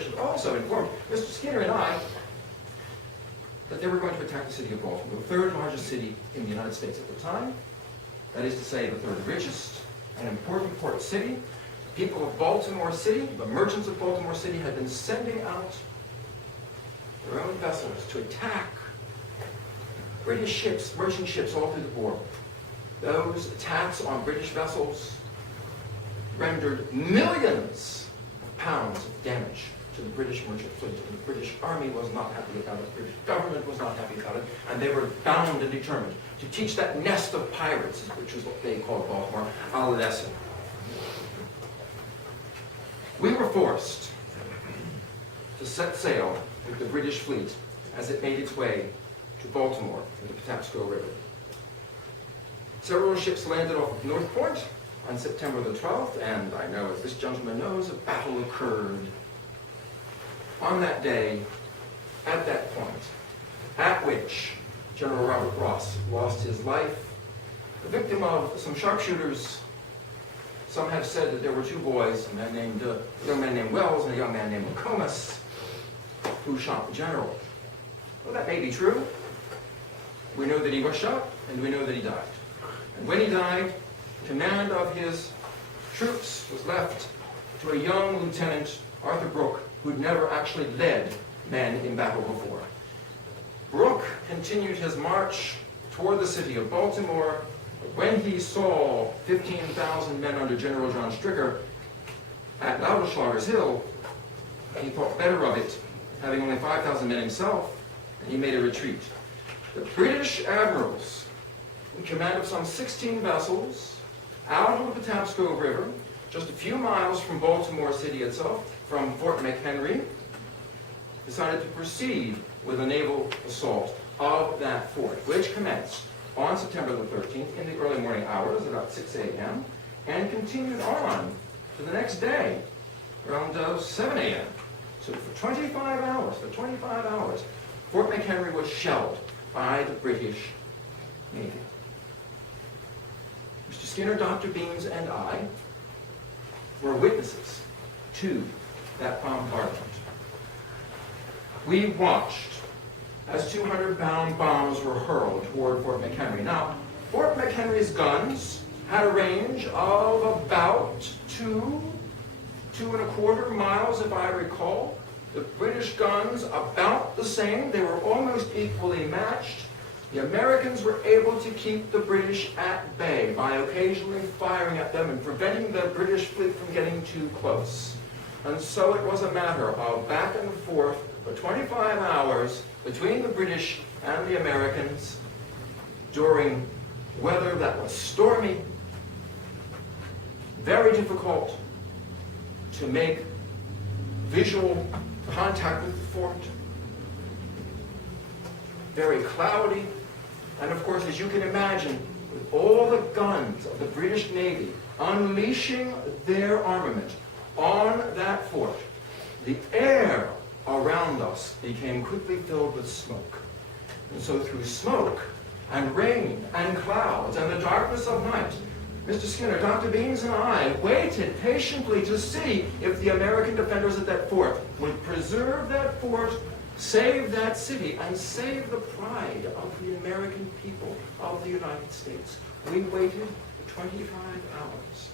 officials also informed Mr. Skinner and I that they were going to attack the city of Baltimore, the third largest city in the United States at the time. That is to say, the third richest and important port city. The people of Baltimore City, the merchants of Baltimore City, had been sending out their own vessels to attack British ships, merchant ships all through the border. Those attacks on British vessels rendered millions of pounds of damage to the British merchant fleet. And the British Army was not happy about it, the British government was not happy about it, and they were bound and determined to teach that nest of pirates, which is what they called Baltimore, a lesson. We were forced to set sail with the British fleet as it made its way to Baltimore in the Patapsco River. Several ships landed off of North Point on September the 12th, and I know, as this gentleman knows, a battle occurred on that day, at that point, at which General Robert Ross lost his life, the victim of some sharpshooters. Some have said that there were two boys, a young man named Wells and a young man named McComas, who shot the general. Well, that may be true. We know that he was shot, and we know that he died. And when he died, command of his troops was left to a young Lieutenant Arthur Brooke, who'd never actually led men in battle before. Brooke continued his march toward the city of Baltimore. But when he saw 15,000 men under General John Stricker at Lauderschlager's Hill, he thought better of it, having only 5,000 men himself, and he made a retreat. The British admirals, in command of some 16 vessels, out on the Patapsco River, just a few miles from Baltimore City itself, from Fort McHenry, decided to proceed with a naval assault of that fort, which commenced on September the 13th in the early morning hours, about 6 a.m., and continued on to the next day, around 7 a.m. So for 25 hours, Fort McHenry was shelled by the British Navy. Mr. Skinner, Dr. Beams, and I were witnesses to that bombardment. We watched as 200-pound bombs were hurled toward Fort McHenry. Now, Fort McHenry's guns had a range of about 2.25 miles, if I recall. The British guns about the same. They were almost equally matched. The Americans were able to keep the British at bay by occasionally firing at them and preventing the British fleet from getting too close. And so it was a matter of back and forth for 25 hours between the British and the Americans during weather that was stormy, very difficult to make visual contact with the fort, very cloudy, and of course, as you can imagine, with all the guns of the British Navy unleashing their armament on that fort, the air around us became quickly filled with smoke. And so through smoke and rain and clouds and the darkness of night, Mr. Skinner, Dr. Beams, and I waited patiently to see if the American defenders at that fort would preserve that fort, save that city, and save the pride of the American people of the United States. We waited for 25 hours.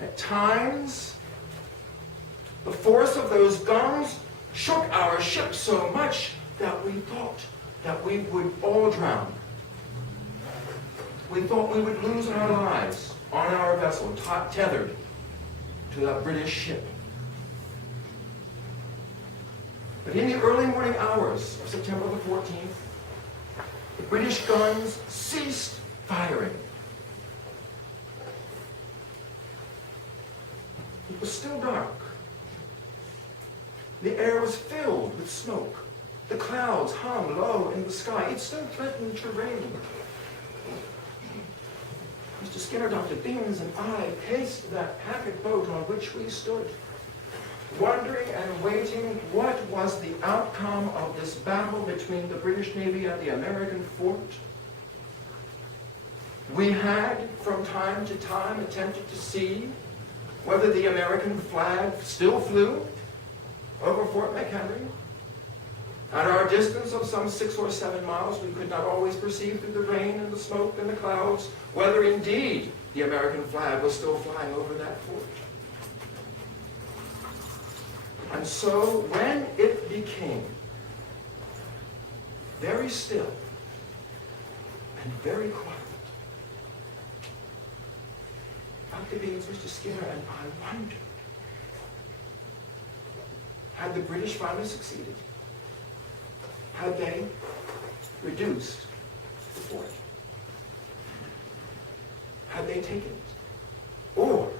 At times, the force of those guns shook our ship so much that we thought that we would all drown. We thought we would lose our lives on our vessel, tethered to that British ship. But in the early morning hours of September the 14th, the British guns ceased firing. It was still dark. The air was filled with smoke. The clouds hung low in the sky. It still threatened to rain. Mr. Skinner, Dr. Beams, and I paced that packet boat on which we stood, wondering and waiting what was the outcome of this battle between the British Navy and the American fort. We had, from time to time, attempted to see whether the American flag still flew over Fort McHenry. At our distance of some 6 or 7 miles, we could not always perceive through the rain and the smoke and the clouds whether indeed the American flag was still flying over that fort. And so when it became very still and very quiet, Dr. Beans, Mr. Skinner, and I wondered, had the British finally succeeded? Had they reduced the fort? Had they taken it? Or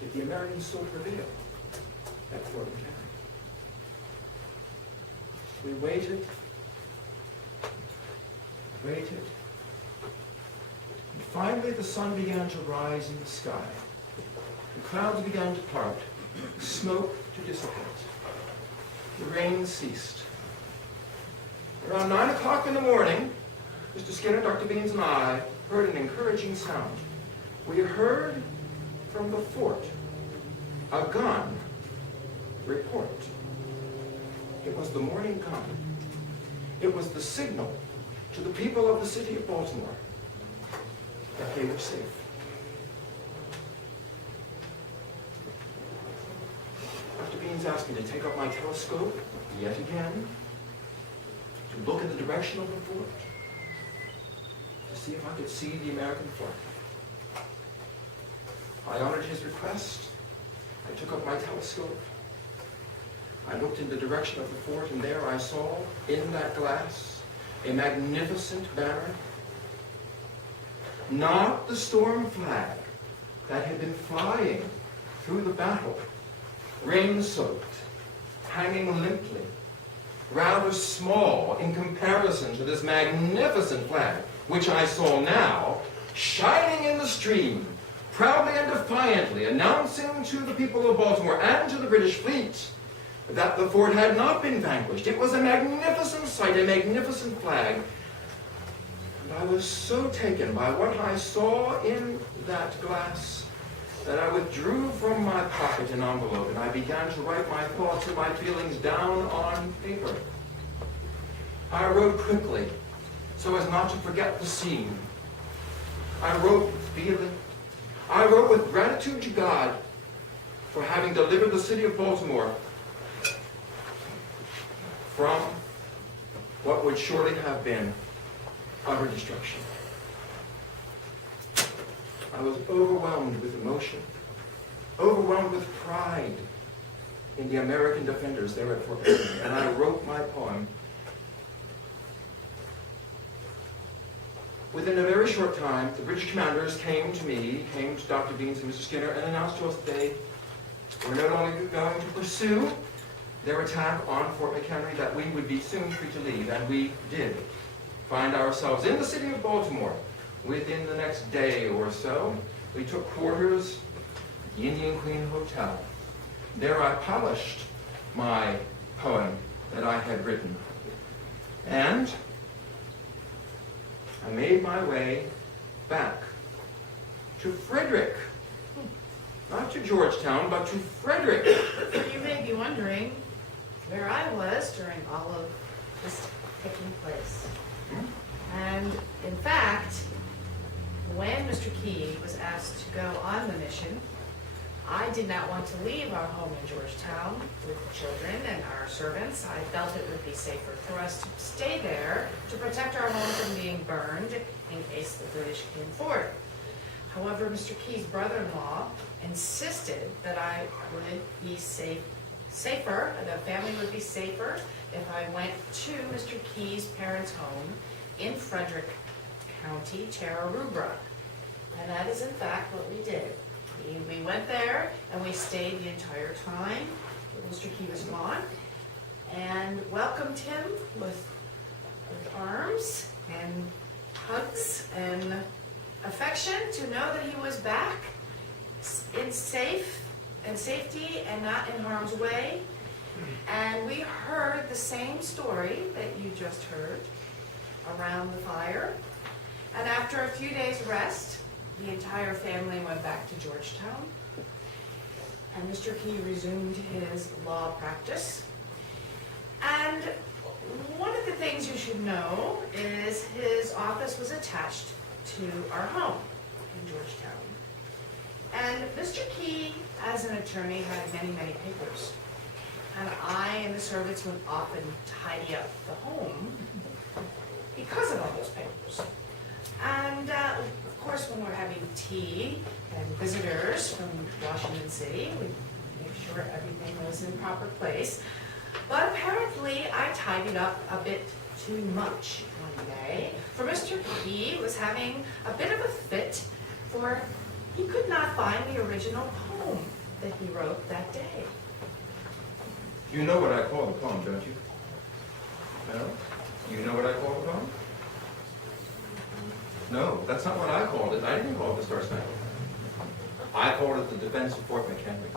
did the Americans still prevail at Fort McHenry? We waited, and finally the sun began to rise in the sky. The clouds began to part, smoke to dissipate. The rain ceased. Around 9 o'clock in the morning, Mr. Skinner, Dr. Beans, and I heard an encouraging sound. We heard from the fort a gun report. It was the morning gun. It was the signal to the people of the city of Baltimore that they were safe. Dr. Beans asked me to take up my telescope yet again, to look in the direction of the fort, to see if I could see the American flag. I honored his request. I took up my telescope. I looked in the direction of the fort, and there I saw, in that glass, a magnificent banner. Not the storm flag that had been flying through the battle, rain-soaked, hanging limply, rather small in comparison to this magnificent flag, which I saw now, shining in the stream, proudly and defiantly, announcing to the people of Baltimore and to the British fleet that the fort had not been vanquished. It was a magnificent sight, a magnificent flag. And I was so taken by what I saw in that glass that I withdrew from my pocket an envelope, and I began to write my thoughts and my feelings down on paper. I wrote quickly, so as not to forget the scene. I wrote with feeling. I wrote with gratitude to God for having delivered the city of Baltimore from what would surely have been utter destruction. I was overwhelmed with emotion, overwhelmed with pride in the American defenders there at Fort McHenry, and I wrote my poem. Within a very short time, the British commanders came to Dr. Beans and Mr. Skinner, and announced to us that they were no longer going to pursue their attack on Fort McHenry, that we would be soon free to leave, and we did find ourselves in the city of Baltimore. Within the next day or so, we took quarters at the Indian Queen Hotel. There I polished my poem that I had written. And I made my way back to Frederick. Not to Georgetown, but to Frederick. You may be wondering where I was during all of this taking place. And in fact, when Mr. Key was asked to go on the mission, I did not want to leave our home in Georgetown with the children and our servants. I felt it would be safer for us to stay there to protect our home from being burned in case the British came forward. However, Mr. Key's brother-in-law insisted that I would be safer, the family would be safer if I went to Mr. Key's parents' home in Frederick County, Tararubra. And that is in fact what we did. We went there and we stayed the entire time that Mr. Key was gone, and welcomed him with arms and hugs and affection, to know that he was back in safety and not in harm's way. And we heard the same story that you just heard around the fire. And after a few days rest, the entire family went back to Georgetown, and Mr. Key resumed his law practice. And one of the things you should know is his office was attached to our home in Georgetown. And Mr. Key, as an attorney, had many, many papers. And I and the servants would often tidy up the home because of all those papers. And of course, when we're having tea and visitors from Washington City, we make sure everything was in proper place. But apparently, I tidied up a bit too much one day, for Mr. Key was having a bit of a fit, for he could not find the original poem that he wrote that day. You know what I call the poem, don't you? No? You know what I call the poem? No, that's not what I called it. I didn't call it the Star Spangled. I called it the Defense of Fort McHenry.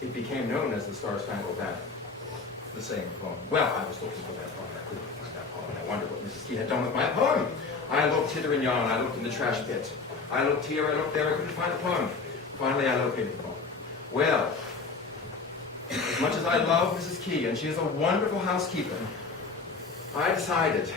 It became known as the Star Spangled Banner. The same poem. Well, I was looking for that poem. I couldn't find that poem. I wondered what Mrs. Key had done with my poem. I looked hither and yon. I looked in the trash pit. I looked here, I looked there. I couldn't find the poem. Finally, I located the poem. Well, as much as I love Mrs. Key, and she is a wonderful housekeeper, I decided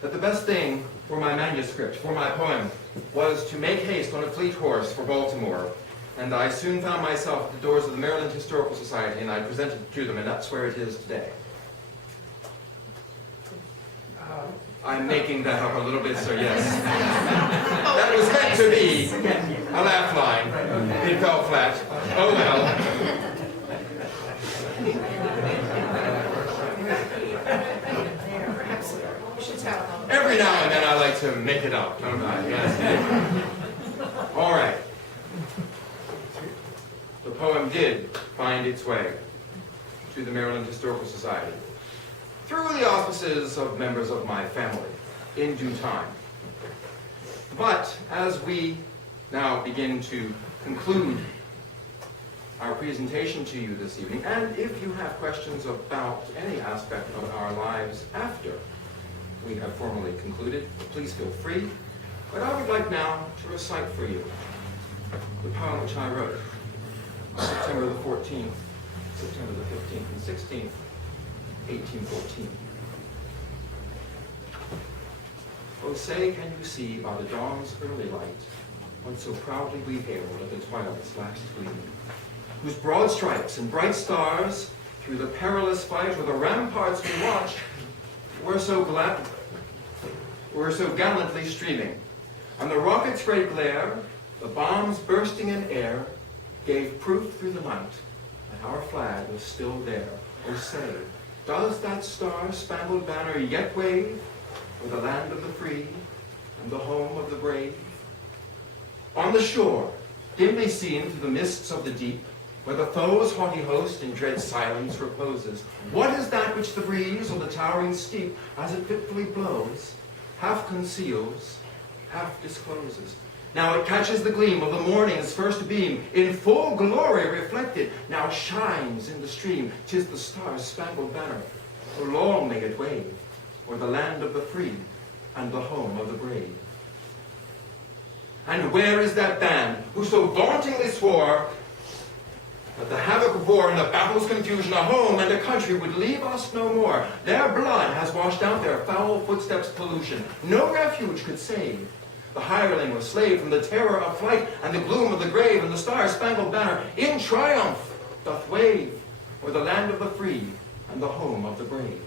that the best thing for my manuscript, for my poem, was to make haste on a fleet horse for Baltimore. And I soon found myself at the doors of the Maryland Historical Society, and I presented it to them, and that's where it is today. I'm making that up a little bit, so yes. That was meant to be a laugh line. It fell flat. Oh well. Every now and then I like to make it up, don't I? Yes. All right. The poem did find its way to the Maryland Historical Society through the auspices of members of my family in due time. But as we now begin to conclude our presentation to you this evening, and if you have questions about any aspect of our lives after we have formally concluded, please feel free. But I would like now to recite for you the poem which I wrote on September the 14th, September the 15th and 16th, 1814. Oh, say, can you see by the dawn's early light what so proudly we hailed at the twilight's last gleam, whose broad stripes and bright stars through the perilous fight where the ramparts we watched were so gallantly streaming, and the rocket's red glare, the bombs bursting in air, gave proof through the night that our flag was still there. Oh, say, does that star-spangled banner yet wave for the land of the free and the home of the brave? On the shore, dimly seen through the mists of the deep, where the foe's haughty host in dread silence reposes, what is that which the breeze on the towering steep, as it fitfully blows, half conceals, half discloses? Now it catches the gleam of the morning's first beam, in full glory reflected, now shines in the stream. 'Tis the star-spangled banner. Oh, long may it wave o'er the land of the free and the home of the brave. And where is that band who so vauntingly swore that the havoc of war and the battle's confusion, a home and a country would leave us no more? Their blood has washed out their foul footsteps' pollution. No refuge could save. The hireling was slave from the terror of flight and the gloom of the grave, and the star-spangled banner in triumph doth wave o'er the land of the free and the home of the brave.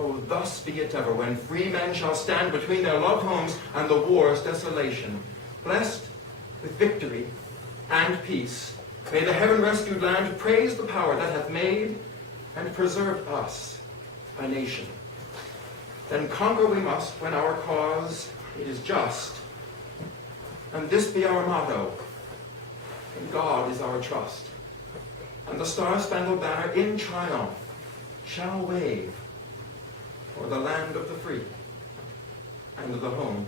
Oh, thus be it ever, when free men shall stand between their loved homes and the war's desolation, blessed with victory and peace. May the heaven-rescued land praise the power that hath made and preserved us a nation. Then conquer we must when our cause it is just, and this be our motto, in God is our trust. And the star-spangled banner in triumph shall wave o'er the land of the free and the home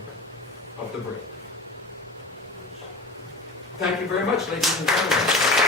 of the brave. Thank you very much, ladies and gentlemen.